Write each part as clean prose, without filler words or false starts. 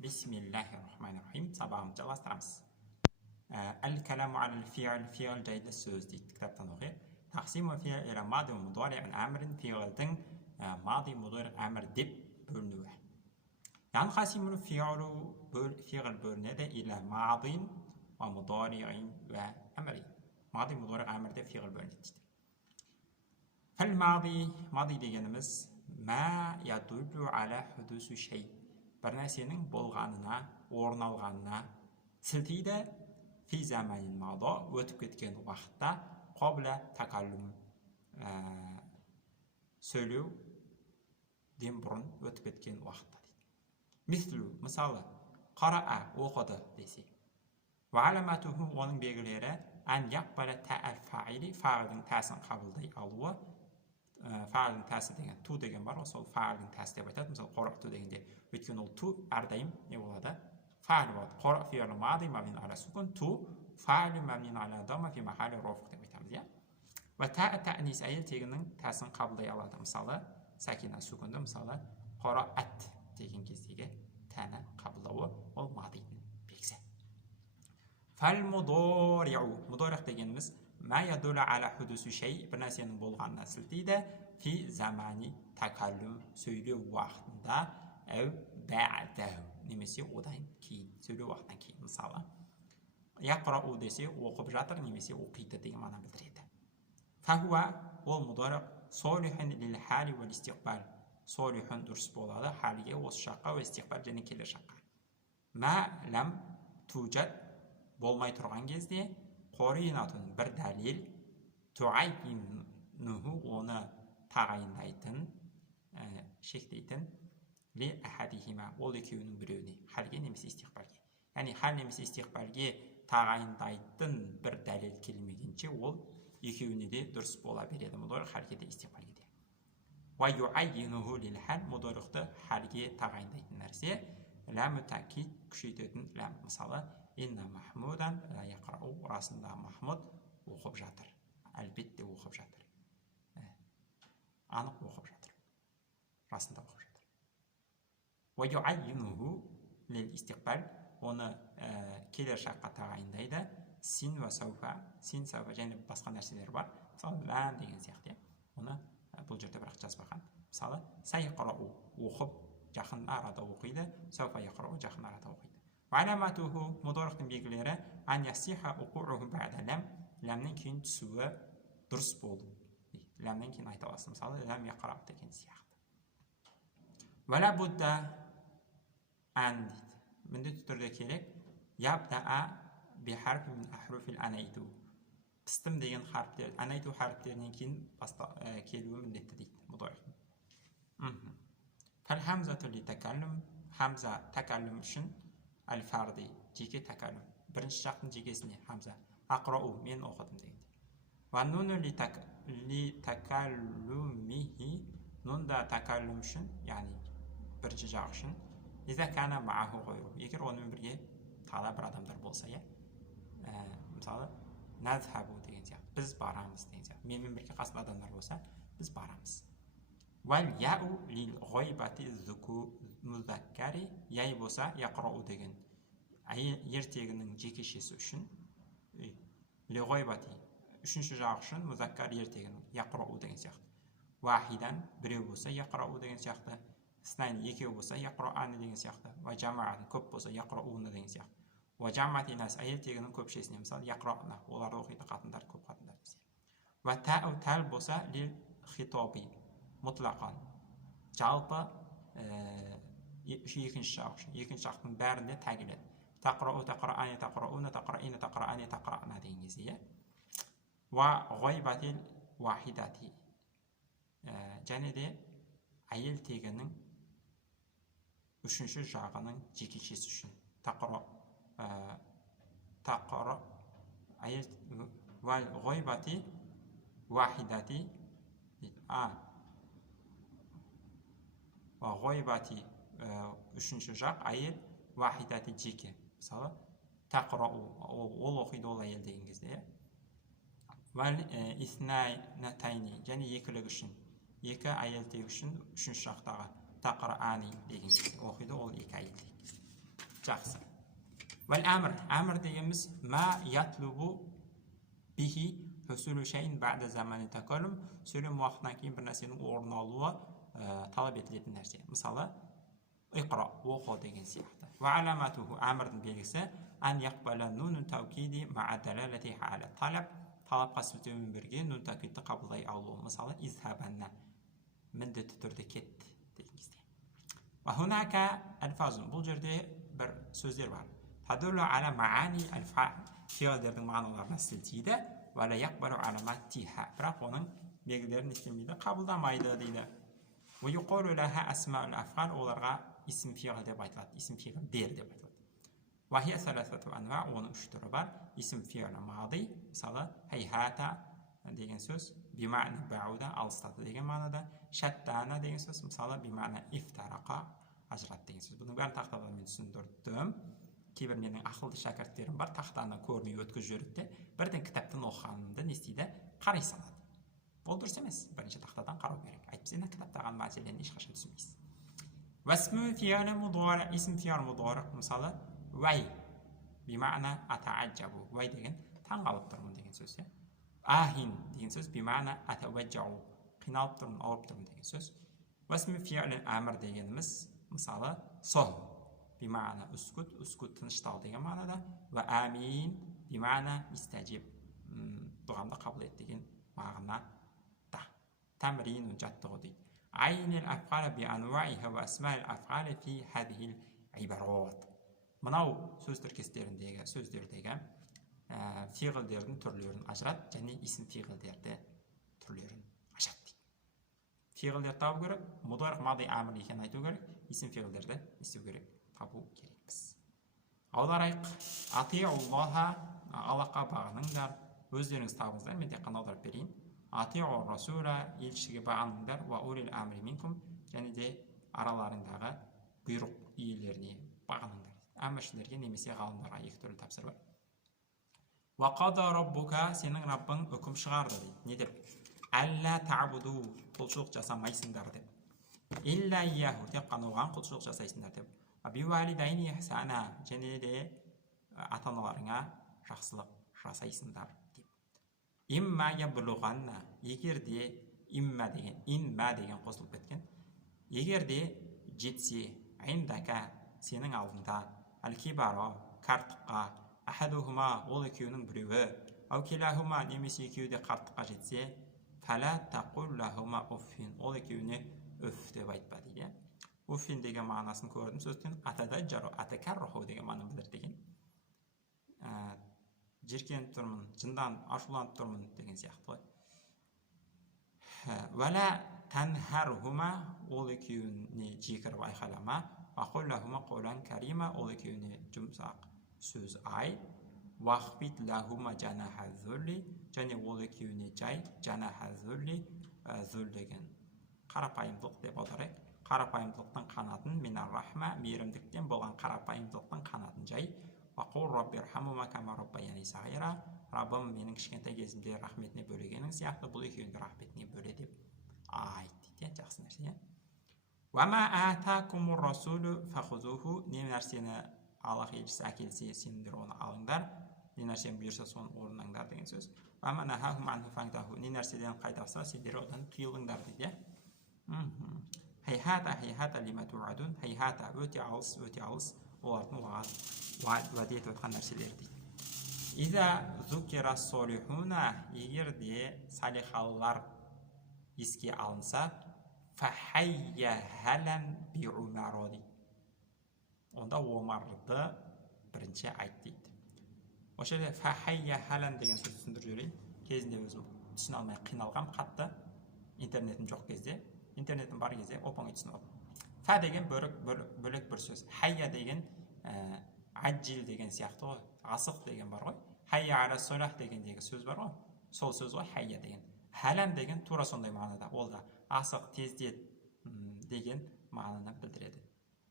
Bismillahirrahmanirrahim. Sabahımızı жалғастырамыз. Al-kalamu al-fi'l, fi'l жайлы сөз дейді кітаптан оқиық. Тақсиму fi'l ila мады ва мудори'ин амрин, fi'лдің мады, мудори, амр деп бөлінуі. Янқасиму fi'l бөлінеді ila мадин ва мудори'ин ва амрин. Мады, мудори, амр деп fi'l бөлінеді дейді. Філ мады дегеніміз ма ядуллу аля худусу шей. Bir нәрсенің болғанына, орын алғанына сілтейді. Фи заманин мадо, өтіп кеткен уақытта, қобля такаллум, сөйлеу ден бұрын өтіп кеткен уақытта дейді. Мислу, мысалы, қараа, оқыды десе. Ва аламатуху, оның белгілері ән яқбала тәәл фаили, фағылдың тәсін қабылдай алуы. Фағылдың тәсі деген ту деген бар, сол фағылдың тәсі деп айтады. Мысалы, қорақту дегенде, өйткені ол ту әрдайым не болады? Фағыл болады. Қорақ фи'л мади мабнин аля сукун, ту фағил мабнин аля дамма фи махали рофқ деп айтамыз, иә. Ва тә'нис әйел тегінің тәсін қабылдай алады. Мысалы, сәкина сукунды, мысалы, қораат деген кездегі тәні қабылдауы ол мадидің белгісі. Фәл мудори'у, мудори'қ дегеніміз ма ядула аля худусу шей, бір нәрсенің болғанына сілтейді. Фи замани такаллум, сөйлеу уақытында, әу бә'дәу, немесе одан кейін, сөйлеу уақытынан кейін. Мысалы, яқрау десе оқып жатыр, немесе оқиды деген мағына білдіреді. Фахуа, ол мудори'қ солихун лил хали вал истиқбал, солихун дұрыс болады халге, осы шаққа, ва истиқбал және келер шаққа. Ма лам туджат, болмай тұрған кезде, қоринатун, бір дәлел, туайинуху, оны тағайындайтын, шектейтін, ли ахадихима, ол екеуінің біреуіне, халге немесе истиқбалге. Яғни хал немесе истиқбалге тағайындайтын бір дәлел келмегенше, ол екеуіне де дұрыс бола береді, мудори'қ халге де истиқбалге де. Ва юайинуху лил хал, мудори'қты халге тағайындайтын нәрсе, ләму тәкид, күшейтетін ләм. Мысалы, инна махмудан ла яқрау, расында Махмуд оқып жатыр, әлбетте оқып жатыр, анық оқып жатыр, расында оқып жатыр. Ва юайинуху лил истиқбал, оны келер шаққа тағайындайды. Син ва сауфа, син, сауфа және басқа нәрселер бар. Мысалы, ләм деген сияқты, оны бұл жерде бірақ жазбаған. Мысалы, сайқрау, оқып, жақын арада оқиды, сауфа яқрау, жақын арада оқиды. Аламатуху, мудори'қтың белгілері, ан ясиха уқууху бә'да ләм, ләмнен кейін түсуі дұрыс болу. Ләмнен кейін айта аласың, мысалы, ләм яқрау деген сияқты. Вәлә будда ан дейді. Міндетті түрде керек, ябда'a би харфи мин ахруфил анайту. Пістім деген харфтер, анайту харфтерінен кейін келуі міндетті дейді мудори'қтың. Фәл хамзату ли такаллум, хамза такаллум үшін әл-фарди, жеке такаллум. Бірінші жақтың жекесіне хамза. Ақрау, мен оқыдым дегенде. Ва нуну ли такаллумихи, нунда такаллум үшін, яғни бірінші жақ үшін, иза кана мааху ғойру, егер онымен бірге тағы бір адамдар болса, иә. Мысалы, назхабу деген сияқты, біз барамыз деген сияқты. Менімен бірге қасында адамдар болса, біз барамыз. Вәл яу лил ғойбати зуку музаккари, яй болса яқрау деген ертегінің жекешесі үшін, ли ғойбати үшінші жағы үшін, музаккар ертегінің яқрау деген сияқты. Вахидан біреу болса яқрау деген сияқты, снайн екеу болса яқрауаны деген сияқты, ва жамаатын көп болса яқрауына деген сияқты. Ва жамаатинас ертегінің көпшесіне, мысалы яқрауына, оларды оқиды қатындар, көп қатындар десе. Ва тәу тәл болса лил хитоби мұтлақан, жалпы екінші жақ үшін, екінші жақтың бәрінде тәгіледі. Тақрау, тақраани, тақрауна, тақраина, тақраани, тақраана деген кезде. Ва ғойбатил вахидати, және де әйел тегінің үшінші жағының жекешесі үшін. Ва ғойбати вахидати, ва ғойбати үшінші жақ, әйел вахидати жеке. Мысалы, тақрау, ол оқиды, ол әйел деген кезде. Вәл иснайнатайни, және екілік үшін, екі әйел тегі үшін үшінші жақтағы тақраани деген кезде оқиды, ол екі әйел дейді. Жақсы. Вәл әмір дегеніміз ма ятлубу бихи хусулу шайин бa'да замани такаллум, сөйлем уақытынан кейін бір нәрсенің орын алуы талап етілетін нәрсе. Мысалы, иқра, оқы деген сияқты. Ва аламатуху, әмірдің белгісі ан яқбала нунун таукиди ма'a далалати аля талаб, талапқа сілтеумен бірге нун таукидті қабылдай алуы. Мысалы, изхабанна, міндетті түрде кет деген кезде. Ва хунака алфазун, бұл жерде бір сөздер бар. Тадулу аля маани алфа, фиғалдердің мағыналарына сілтейді. Вала яқбалу аламаттиха, бірақ оның белгілерін істемейді, қабылдамайды дейді. Ва юқолу лаха асмаул афғал, оларға исм фиғал деп айтылады, исм фиғал дер деп айтылады. Ва хия саласату анва, оның үш түрі бар. Исм фиғал мади, мысалы хайхата деген сөз, бимa'на бауда, алыстады деген мағынада. Шаттана деген сөз, мысалы бимa'на ифтарақа, ажырат деген сөз. Бұның бәрін тақтада мен түсіндірдім. Кейбір менің ақылды шәкірттерім бар, тақтаны көрмей өткізіп жүреді, бірден кітаптан оқығанымды не істейді, қарай салады. Ол дұрыс емес, бірінші тақтадан қарау керек. Әйтпесе кітаптаған мәселені ешқашан түсінбейсіз. Васму фи'ал мудори, исм фи'ал мудори, мысалы вай бимa'на ата'аджабу, вай деген таңғалып тұрмын деген сөз. Ахин деген сөз бимa'на атаваджау, қиналып тұрмын, ауырып тұрмын деген сөз. Васму фи'ал әмір дегеніміз, мысалы сол бимa'на үскут, үскут тыныштау деген мағынада. Ва амин бимa'на истажиб, дұғамды қабыл ет деген мағынада. Тамрин жаттығу дейді. Айнил афғала би ануаиха ва асмаил афғала фи хадихил ибарат. Мынау сөз тіркестеріндегі сөздердегі фиғылдердің түрлерін ажырат, және исм фиғылдерді түрлерін ажырат дейді. Фиғылдер табу керек, мудорих мади амір екенін айту керек, исм фиғылдерді істеу керек, табу керекпіз. Аударайық. Ати'уллаха, Аллахқа бағыныңдар, өздеріңіз табыңыздар, мен тек қана аударып берейін. Ати'у расула, елшіге бағыныңдар, ва улил амри минкум, және де араларындағы бұйрық иелеріне бағыныңдар. Әміршілерге немесе ғалымдарға екі түрлі тапсыр бар. Ва қада раббука, сенің раббың үкім шығарды дейді. Не деп? Әллә ta'budu, құлшылық жасамайсыңдар деп. Илля ияху, тек қана оған құлшылық жасайсыңдар деп. Аби валидайни ихсана, және де ата-аналарыңа жақсылық жасайсыңдар деп. Имма яблуғанна, егерде имма деген қосылып кеткен. Егерде жетсе, индака, сенің алдында, аль-кибара, қарттыққа, ахадухума, ол екеуінің біреуі, аукилахума, немесе екеуі де қарттыққа жетсе, фала тақуллахума уффин, ол екеуіне үф деп айтпа дейді. Уффин деген мағынасын көрдім сөзден, атададжару, атакарруху деген мағынаны білдіреді деген. Жеркеніп тұрмын, жындан ашуланып тұрмын деген сияқты ғой. Вәлә танхархума, ол екеуіне жекіріп айқайлама, вақуллахума қаулан карима, ол екеуіне жұмсақ сөз ай, вахбит лахума жанаха зүлли, және ол екеуіне жай жанаха зүлли, зүл деген қарапайымдылық деп аударайық. Қарапайымдылықтың қанатын, минар рахма, мейірімдіктен болған қарапайымдылықтың қанатын жай. Вақур раббирхамума кама раббаяни сағира, Раббым менің кішкентай кезімде рахметіне бөлегенің сияқты, бұл екеуінде рахметіне бөле деп айт дейді. Жақсы нәрсе. Вама атакумур расулу фахузуху, не нәрсені Аллах елшісі әкелсе, сендер оны алыңдар, не нәрсені бұйырса соны орындаңдар деген сөз. Вама нахахум анху фантаху, не нәрседен қайтарса, сендер одан тыйылыңдар дейді. Хайхата лима туадун, хайхата өте алыс, олардың уәде етіп отқан нәрселер дейді. Иза зукира солихуна, егер де салихалылар еске алынса, фахайя халам би умаро дейді. Онда Омарды бірінші айт дейді. Осы жерде фахайя халам деген сөз түсіндіріп жіберейін. Кезінде өзім түсіне алмай қиналғам қатты. Интернетім жоқ кезде, интернетім бар кезде оп-оңай түсініп алдым. Фа деген бөлек бір сөз. Хайя деген аджил деген сияқты ғой. Асық деген бар ғой. Хайя аля солах дегендегі сөз бар ғой. Сол сөз ғой хайя деген. Халам деген тура сондай мағынада. Ол да асық, тездет деген мағынаны білдіреді.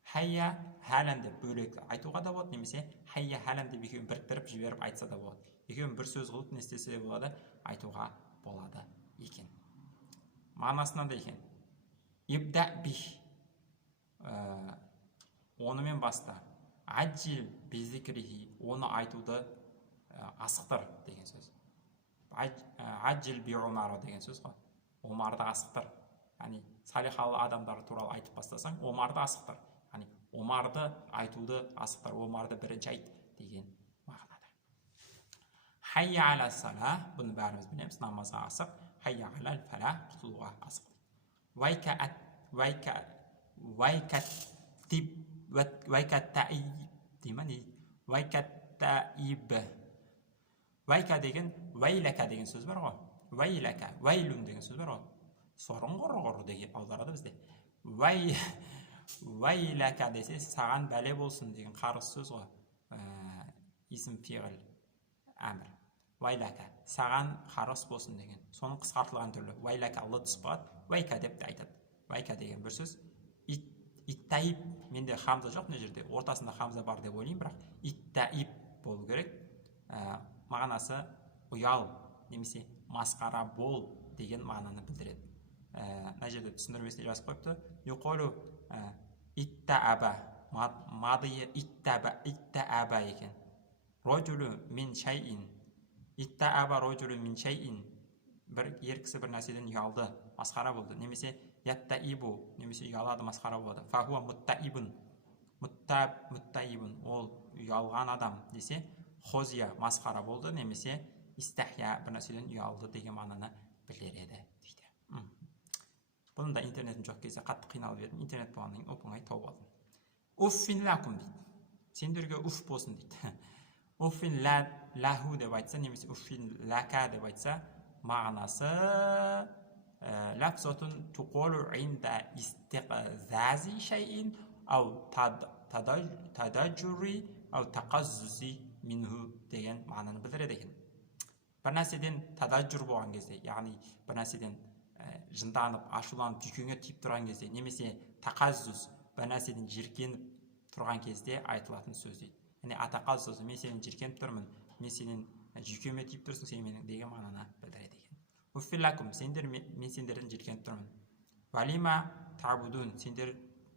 Хайя халам деп бөлек айтуға да болады, немесе хайя халам деп екеуін біріктіріп жіберіп айтса да болады. Екеуін бір сөз қылып не істесе де болады, айтуға болады екен. Мағынасынан да екен. Ибда бих, онымен баста. Аджил бизикрихи, оны айтуды асықтыр деген сөз. Аджил би Омар деген сөз ғой. Омарды асықтыр. Яғни салихалы адамдар туралы айтып бастасаң, Омарды асықтыр. Яғни Омарды айтуды асықтыр, Омарды бірінші айт деген мағынада. Хайя аля сала, бұны бәріміз білеміз, намазға асық. Хайя аля фала, құтылуға асық. Вайка деген, вайлака деген сөз бар ғой. Вайлака, вайлун деген сөз бар ғой. Сорын ғұры деген аударады бізде. Вайлака десе, саған бәле болсын деген қарыс сөз ғой. Исім фиғыл әмір. Вайлака, саған қарыс болсын деген. Соның қысқартылған түрлі. Вайлака лыдыс болады, вайка деп те айтады. Вайка деген бір сөз. Иттаиб, менде хамза жоқ, мына жерде ортасында хамза бар деп ойлаймын, бірақ иттаиб болу керек. Мағынасы ұял немесе масқара бол деген мағынаны білдіреді. Мына жерде түсіндірмесіне жазып қойыпты. Юқолу иттааба, мадыйы иттааба екен. Роджулу мин шайин, иттааба роджулу мин шайин. Бір кісі бір нәрседен ұялды, масқара болды. Немесе яттаибу, немесе ұялады, масқара болды. Фахуа муттаибун, муттаибун, ол ұялған адам десе, хозия масқара болды, немесе истахия бір нәрседен ұялды деген мағынаны білдіреді дейді. Бұның да интернетім жоқ кезде қатты қиналып едім. Интернет болғаннан кейін оп-оңай тауып алдым. Уффин лакум дейді. Сендерге уф болсын дейді. Уффин лаху деп айтса, немесе уффин лака деп айтса, мағынасы лафзатун туқолу инда истиқзази шайин ау тададжури ау тақаззузи минху деген мағынаны білдіреді екен. Бір нәрседен тададжур болған кезде, яғни бір нәрседен жынданып, ашуланып, жүйкеңе тиіп тұрған кезде, немесе тақаззуз, бір нәрседен жиркеніп тұрған кезде айтылатын сөз дейді. Яғни атақаззуз, мен сенен жиркеніп тұрмын, мен сенен жүйкеме тиіп тұрсың, сен менің деген мағынаны білдіреді екен. Уффиллакум, мен сендерден жиркеніп тұрмын. Валима табудун, сендер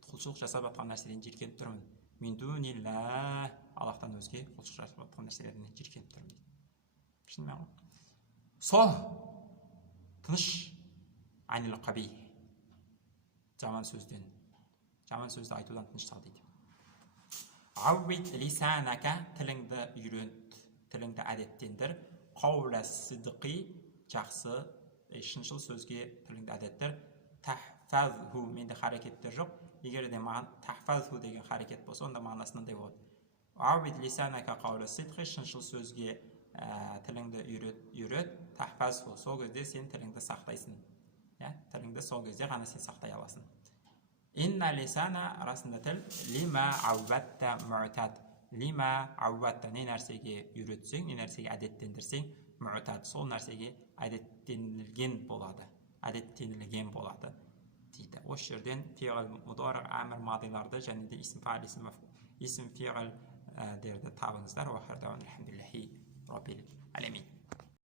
құлшылық жасап жатқан нәрседен жиркеніп тұрмын. Мин дунилла, Аллахтан өзге құлшылық жасап жатқан нәрселерден жиркеніп тұрмын дейді. Шынымен ғой. Тыныш анил қаби, жаман сөзді айтудан тыныш сал дейді. Ауид лисанака, тіліңді үйрент, тіліңді әдеттендір. Қаула сидқи, жақсы, шыншыл сөзге тіліңді әдеттер. Тахфазху, менде харекеттер жоқ. Егер де маған тахфазху деген харекет болса, онда мағынасындай болады. Ауид лисанака қаула сидқи, шыншыл сөзге тіліңді үйрет. Тахфазху, сол кезде сен тіліңді сақтайсың. Тіліңді сол кезде ғана сен сақтай аласың. Инна лисана, арасында тіл, лима ауватта му'тад. Лима ауватта, не нәрсеге үйретсең, не нәрсеге әдеттендірсең, му'тад, сол нәрсеге әдеттенілген болады дейді. Осы жерден фиғыл мудары әмір мадиларды және де исм фа'ил, исм фиғыл дерді табыңыздар. Ва хардауан алхамдулиллахи раббил алямин.